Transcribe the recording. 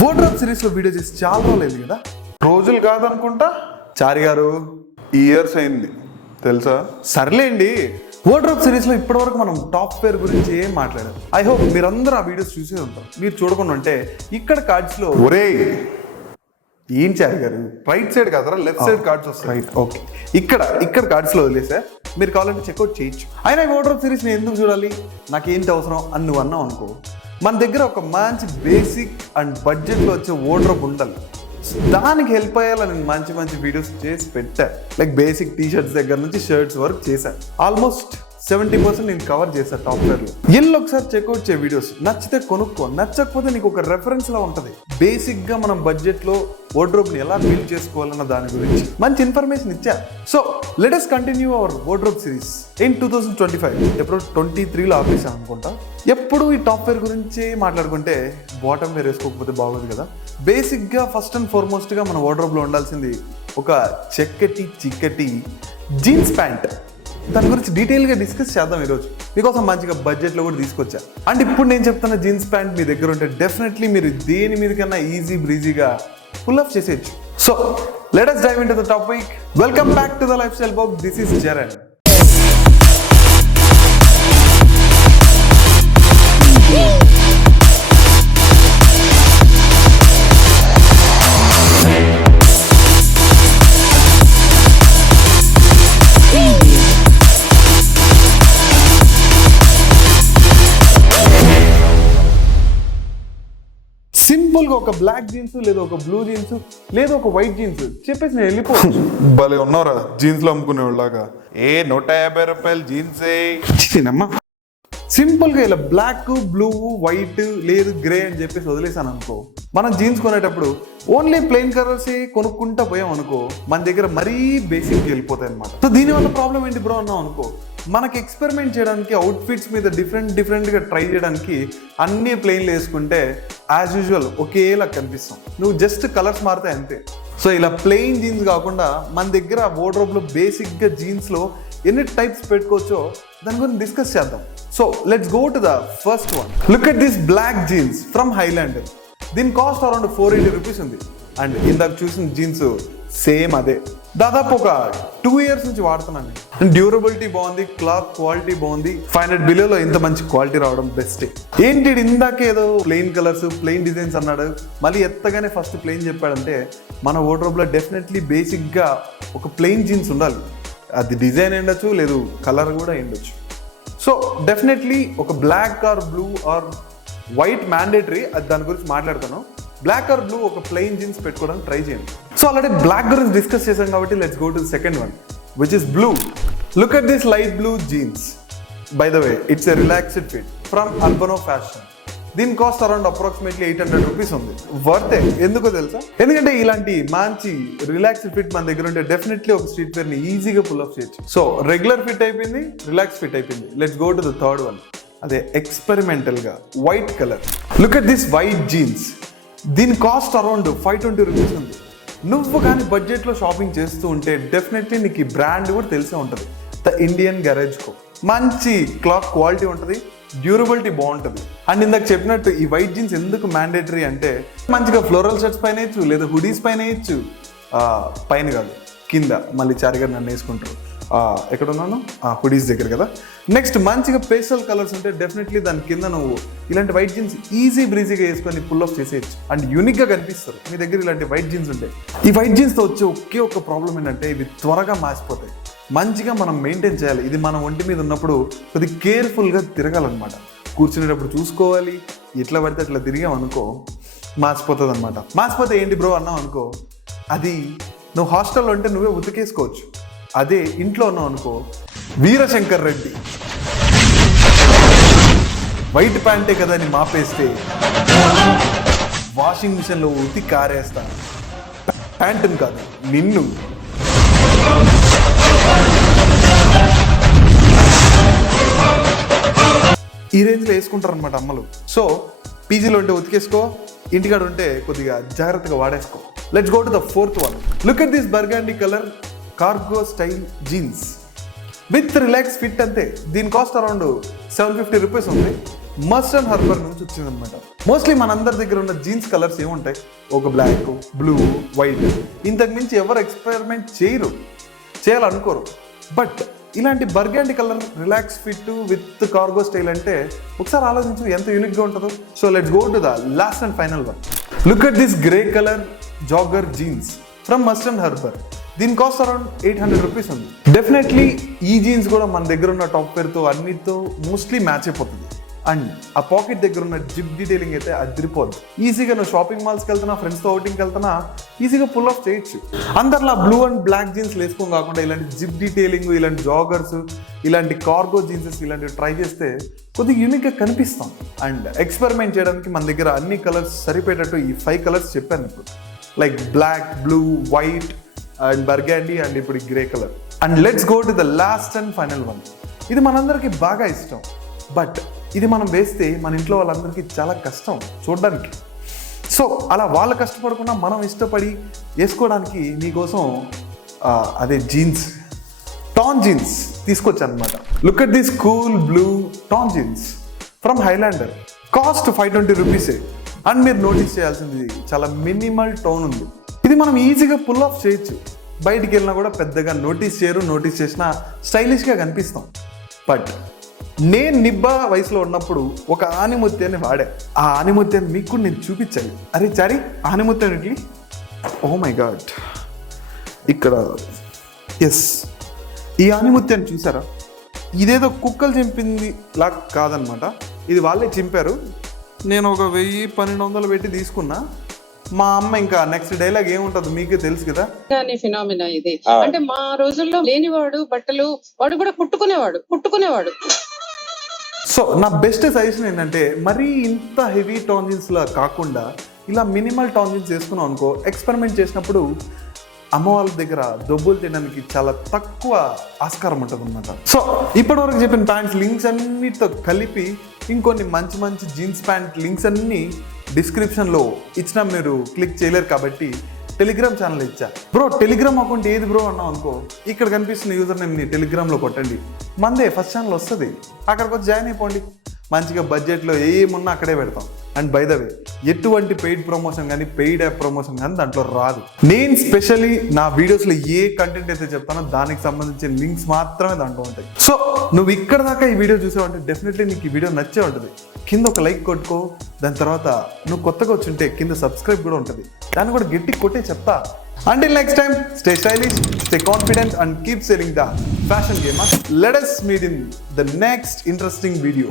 Wardrobe series లో video చేసి చాలా రోజులు కదా. రోజులు కాదనుకుంటా చారి గారు ఇయర్స్ అయింది తెలుసా. సర్లేండి, వార్డ్రోబ్ సిరీస్ లో ఇప్పటివరకు మనం టాప్ వేర్ గురించి ఏం మాట్లాడాం. ఐ హోప్ మీరందరూ ఆ వీడియోస్ చూసే ఉంటారు. మీరు చూడకుండా ఉంటే ఇక్కడ కార్డ్స్ లో ఒరే ఏం చారి గారు రైట్ సైడ్ కాదరా లెఫ్ట్ సైడ్ కార్డ్స్ వస్తాయి. రైట్ ఓకే, ఇక్కడ కార్డ్స్ లో వదిలేసా, మీరు కావాలంటే చెక్అవుట్ చేయొచ్చు. అయినా ఈ వార్డ్రోబ్ సిరీస్ నేను ఎందుకు చూడాలి, నాకేంటి అవసరం అని నువ్వు అన్నావు అనుకో, మన దగ్గర ఒక మంచి బేసిక్ అండ్ బడ్జెట్లో వచ్చే వార్డ్రోబ్ ఉండాలి. దానికి హెల్ప్ అయ్యాలని నేను మంచి వీడియోస్ చేసి పెట్టా. లైక్ బేసిక్ టీ షర్ట్స్ దగ్గర నుంచి షర్ట్స్ వరకు చేశాను. ఆల్మోస్ట్ 70% నేను కవర్ చేశాను టాప్ వేర్ లో. ఎల్లు ఒకసారి చెక్అవుట్ చే వీడియోస్, నచ్చితే కొనుక్కో, నచ్చకపోతే నీకు ఒక రెఫరెన్స్ లా ఉంటది. బేసిక్ గా మనం బడ్జెట్ లో వార్డ్రోబ్ ని ఎలా బిల్డ్ చేసుకోవాలన్న దాని గురించి మంచి ఇన్ఫర్మేషన్ ఇచ్చా. So let us continue our wardrobe series in 2025. ఎప్పుడు 23లో ఆపేసాను అనుకుంటా. ఎప్పుడు ఈ టాప్ వేర్ గురించి మాట్లాడుకుంటే బాటమ్ వేర్ వేసుకోకపోతే బాగోదు కదా. బేసిక్ గా ఫస్ట్ అండ్ ఫార్మోస్ట్ గా మన వార్డ్రోబ్ లో ఉండాల్సింది ఒక చిక్కటి జీన్స్ ప్యాంట్. దాని గురించి డీటెయిల్గా డిస్కస్ చేద్దాం ఈరోజు. మీకోసం మంచిగా బడ్జెట్లో కూడా తీసుకొచ్చా. అండ్ ఇప్పుడు నేను చెప్తున్న జీన్స్ ప్యాంట్ మీ దగ్గర ఉంటే డెఫినెట్లీ మీరు దేని మీద కన్నా ఈజీ బ్రీజీగా పుల్ అప్ చేసేయచ్చు. So let us dive into the topic. Welcome back to the Lifestyle Box. This is Jaren. సింపుల్గా ఒక బ్లాక్ జీన్స్ లేదా ఒక బ్లూ జీన్స్ లేదా ఒక వైట్ జీన్స్ చెప్పేసి నేను వెళ్ళిపోవచ్చు. భలే ఉన్నారా జీన్స్ లో అమ్ముకునేవాళ్ళలాగా. 150 రూపాయలు జీన్సే చిన్నమ్మా. సింపుల్ గా ఇలా బ్లాక్, బ్లూ, వైట్ లేదు గ్రే అని చెప్పేసి వదిలేసాను అనుకో, మనం జీన్స్ కొనేటప్పుడు ఓన్లీ ప్లెయిన్ కలర్స్ కొనుక్కుంటా పోయాం అనుకో, మన దగ్గర మరీ బేసిక్ వెళ్ళిపోతాయి అనమాట. సో దీనివల్ల ప్రాబ్లం ఏంటి బ్రో అన్నాం అనుకో, మనకి ఎక్స్పెరిమెంట్ చేయడానికి అవుట్ఫిట్స్ మీద డిఫరెంట్గా ట్రై చేయడానికి అన్ని ప్లెయిన్లు వేసుకుంటే యాజ్ యూజువల్ ఒకేలా కనిపిస్తాం. నువ్వు జస్ట్ కలర్స్ మారుతాయి అంతే. సో ఇలా ప్లెయిన్ జీన్స్ కాకుండా మన దగ్గర వార్డ్రోబ్లో బేసిక్గా జీన్స్లో ఎన్ని టైప్స్ పెట్టుకోవచ్చో దాని గురించి డిస్కస్ చేద్దాం. So let's go to the first one. Look at this black jeans from Highland. దీని కాస్ట్ అరౌండ్ 480 రూపీస్ ఉంది. అండ్ ఇందాక చూసిన జీన్స్ సేమ్ అదే. దాదాపు ఒక 2 years నుంచి వాడుతున్నాను. డ్యూరబిలిటీ బాగుంది, క్లాత్ క్వాలిటీ బాగుంది. 500 బిలోలో ఇంత మంచి క్వాలిటీ రావడం బెస్టే. ఏంటి ఇందాక ఏదో ప్లెయిన్ కలర్స్ ప్లెయిన్ డిజైన్స్ అన్నాడు, మళ్ళీ ఎత్తగానే ఫస్ట్ ప్లెయిన్ చెప్పాడంటే మన వార్డ్రోబ్లో డెఫినెట్లీ బేసిక్గా ఒక ప్లెయిన్ జీన్స్ ఉండాలి. అది డిజైన్ ఉండొచ్చు, లేదు కలర్ కూడా ఉండొచ్చు. సో డెఫినెట్లీ ఒక black or blue or white mandatory, అది దాని గురించి మాట్లాడతాను. బ్లాక్ ఆర్ బ్లూ ఒక ప్లెయిన్ జీన్స్ పెట్టుకోవడానికి ట్రై చేయండి. సో ఆల్రెడీ బ్లాక్ గురించి డిస్కస్ చేసాం కాబట్టి let's go to second one, which is blue. Look at this light blue jeans. By the way it's a relaxed fit from Urbano Fashion. దీని cost around approximately 800 rupees ఉంది. వర్తే. ఎందుకో తెలుసా? ఎందుకంటే ఇలాంటి మంచి రిలాక్స్డ్ ఫిట్ మన దగ్గర ఉంటే డెఫినెట్లీ ఒక స్ట్రీట్ వేర్ ని ఈజీగా పుల్ అప్ చేయొచ్చు. సో రెగ్యులర్ ఫిట్ అయిపోయింది, రిలాక్స్ ఫిట్ అయిపోయింది. Let's go to the third one. అదే ఎక్స్పెరిమెంటల్ గా white colour. Look at this white jeans. దీని కాస్ట్ అరౌండ్ 520 రూపీస్ ఉంది. నువ్వు కానీ బడ్జెట్లో షాపింగ్ చేస్తూ ఉంటే డెఫినెట్లీ నీకు ఈ బ్రాండ్ కూడా తెలిసే ఉంటుంది. ద ఇండియన్ గ్యారేజ్ కో. మంచి క్లాత్ క్వాలిటీ ఉంటుంది, డ్యూరబిలిటీ బాగుంటుంది. అండ్ ఇందాక చెప్పినట్టు ఈ వైట్ జీన్స్ ఎందుకు మ్యాండేటరీ అంటే మంచిగా ఫ్లోరల్ షర్ట్స్ పైన వేయచ్చు, లేదా హుడీస్ పైన వేయచ్చు. పైన కాదు కింద, మళ్ళీ చారిగా నన్ను వేసుకుంటారు. ఎక్కడ ఉన్నాను? హుడీస్ దగ్గర కదా. నెక్స్ట్ మంచిగా పేస్టల్ కలర్స్ ఉంటే డెఫినెట్లీ దాని కింద నువ్వు ఇలాంటి వైట్ జీన్స్ ఈజీ బ్రీజీగా వేసుకొని పుల్ ఆఫ్ చేసేయచ్చు. అండ్ యూనిక్గా కనిపిస్తారు మీ దగ్గర ఇలాంటి వైట్ జీన్స్ ఉంటాయి. ఈ వైట్ జీన్స్తో వచ్చే ఒకే ఒక ప్రాబ్లం ఏంటంటే ఇవి త్వరగా మాసిపోతాయి. మంచిగా మనం మెయింటైన్ చేయాలి. ఇది మన ఒంటి మీద ఉన్నప్పుడు కొద్దిగా కేర్ఫుల్గా తిరగాలన్నమాట. కూర్చునేటప్పుడు చూసుకోవాలి. ఎట్లా పడితే అట్లా తిరిగాం అనుకో మాసిపోతుంది అనమాట. మాసిపోతే ఏంటి బ్రో అన్నావు అనుకో, అది నువ్వు హాస్టల్లో ఉంటే నువ్వే ఉతికేసుకోవచ్చు. అదే ఇంట్లో ఉన్నావు అనుకో, వీరశంకర్ రెడ్డి వైట్ ప్యాంటే కదా అని మాపేస్తే వాషింగ్ మిషన్లో ఉతికి కారేస్తాను. ప్యాంటుని కాదు నిన్ను. ఈ రేంజ్లో వేసుకుంటారు అనమాట అమ్మలు. సో పీజీలో ఉంటే ఉతికేసుకో, ఇంటికాడ ఉంటే కొద్దిగా జాగ్రత్తగా వాడేసుకో. Let's go to the fourth one. Look at this burgundy colour cargo style jeans with relax fit అంతే. దీని కాస్ట్ అరౌండ్ 750 రూపీస్ ఉంది. మస్ట్ అండ్ హర్బర్ నుంచి వచ్చిందనమాట. మోస్ట్లీ మనందరి దగ్గర ఉన్న జీన్స్ కలర్స్ ఏముంటాయి, ఒక బ్లాక్, బ్లూ, వైట్. ఇంతకు మించి ఎవరు ఎక్స్పెరిమెంట్ చేయాలనుకోరు. బట్ ఇలాంటి burgundy colour relax fit with cargo style అంటే ఒకసారి ఆలోచించు ఎంత యూనిక్గా ఉంటుందో. So let's go to the last and final one. Look at this grey colour jogger jeans from must and harbour. దీని కాస్ట్ అరౌండ్ 800 రూపీస్ ఉంది. Definitely ఈ jeans కూడా మన దగ్గర ఉన్న టాప్ పేరుతో అన్నిటితో మోస్ట్లీ మ్యాచ్ అయిపోతుంది. అండ్ ఆ పాకెట్ దగ్గర ఉన్న జిప్ డీటెయిలింగ్ అయితే అదిరిపోద్ది. ఈజీగా నువ్వు షాపింగ్ మాల్స్కి వెళ్తున్నా, ఫ్రెండ్స్తో అవుటింగ్కి వెళ్తున్నా ఈజీగా పుల్ ఆఫ్ చేయొచ్చు. అందరిలా బ్లూ అండ్ బ్లాక్ జీన్స్ వేసుకొని కాకుండా ఇలాంటి జిప్ డీటెయిలింగ్, ఇలాంటి జాగర్స్, ఇలాంటి కార్గో జీన్సెస్ ఇలాంటివి ట్రై చేస్తే కొద్దిగా యూనిక్గా కనిపిస్తాం. అండ్ ఎక్స్పెరిమెంట్ చేయడానికి మన దగ్గర అన్ని కలర్స్ సరిపోయేటట్టు ఈ 5 కలర్స్ చెప్పాను ఇప్పుడు. Like black, blue, white and burgundy and ఇప్పుడు grey colour. And let's go to the last and final one. ఇది మనందరికీ బాగా ఇష్టం, బట్ ఇది మనం వేస్తే మన ఇంట్లో వాళ్ళందరికీ చాలా కష్టం చూడడానికి. సో అలా వాళ్ళు కష్టపడకుండా మనం ఇష్టపడి వేసుకోవడానికి మీకోసం అదే జీన్స్, టాన్ జీన్స్ తీసుకొచ్చాను అనమాట. Look at this cool blue tan jeans from Highlander. Cost 520 రూపీసే. అండ్ మీరు నోటీస్ చేయాల్సింది చాలా మినిమల్ టోన్ ఉంది. ఇది మనం ఈజీగా పుల్ ఆఫ్ చేయొచ్చు. బయటికి వెళ్ళినా కూడా పెద్దగా నోటీస్ చేయరు, నోటీస్ చేసినా స్టైలిష్గా కనిపిస్తాం. బట్ నేను నిబ్బా వయసులో ఉన్నప్పుడు ఒక ఆనిముత్యాన్ని వాడా. ఆ ఆనిముత్యాన్ని మీకు నేను చూపించాలి. అరే చారి, ఆనిముత్యం ఇట్లి, ఓ మై గాడ్, ఇక్కడ ఎస్, ఈ ఆనిముత్యాన్ని చూసారా? ఇదేదో కుక్కలు చింపింది లాగా కాదనమాట. ఇది వాళ్ళే చింపారు. నేను ఒక 1000-1200 పెట్టి తీసుకున్నా. మా అమ్మ ఇంకా నెక్స్ట్ డైలాగ్ ఏముంటది మీకే తెలుసు కదా. ఫినామినా ఇది. అంటే మా రోజుల్లో లేనివాడు బట్టలు వాడు కూడా కుట్టుకునేవాడు. సో నా బెస్ట్ సజెషన్ ఏంటంటే మరీ ఇంత హెవీ టాంజిన్స్ లా కాకుండా ఇలా మినిమల్ టాంజిన్స్ వేసుకున్నాం అనుకో, ఎక్స్పెరిమెంట్ చేసినప్పుడు అమ్మ వాళ్ళ దగ్గర దొబ్బులు తినడానికి చాలా తక్కువ ఆస్కారం ఉంటుంది అనమాట. సో ఇప్పటివరకు చెప్పిన ప్యాంట్స్ లింక్స్ అన్నిటితో కలిపి ఇంకొన్ని మంచి మంచి జీన్స్ ప్యాంట్ లింక్స్ అన్నీ డిస్క్రిప్షన్లో ఇచ్చినా మీరు క్లిక్ చేయలేరు కాబట్టి టెలిగ్రామ్ ఛానల్ ఇచ్చా. బ్రో టెలిగ్రామ్ అకౌంట్ ఏది బ్రో అన్నావు అనుకో, ఇక్కడ కనిపిస్తున్న యూజర్ నేమ్ని టెలిగ్రామ్లో కొట్టండి, మందే ఫస్ట్ ఛానల్ వస్తుంది. అక్కడికి వచ్చి జాయిన్ అయిపోండి. మంచిగా బడ్జెట్లో ఏమున్నా అక్కడే పెడతాం. అండ్ బై ద వే ఎటువంటి పెయిడ్ ప్రమోషన్ కానీ పెయిడ్ యాప్ ప్రమోషన్ కానీ దాంట్లో రాదు. నేను స్పెషల్లీ నా వీడియోస్లో ఏ కంటెంట్ అయితే చెప్తానో దానికి సంబంధించిన లింక్స్ మాత్రమే దాంట్లో ఉంటాయి. సో నువ్వు ఇక్కడ దాకా ఈ వీడియో చూసావంటే డెఫినెట్లీ నీకు ఈ వీడియో నచ్చే ఉంటుంది. కింద ఒక లైక్ కొట్టుకో. దాని తర్వాత నువ్వు కొత్తగా వచ్చుంటే కింద సబ్స్క్రైబ్ కూడా ఉంటుంది, దాన్ని కూడా గట్టి కొట్టే చెప్తా. Until next time, stay stylish, stay confident and keep selling the fashion gamer. Let us meet in the next interesting video.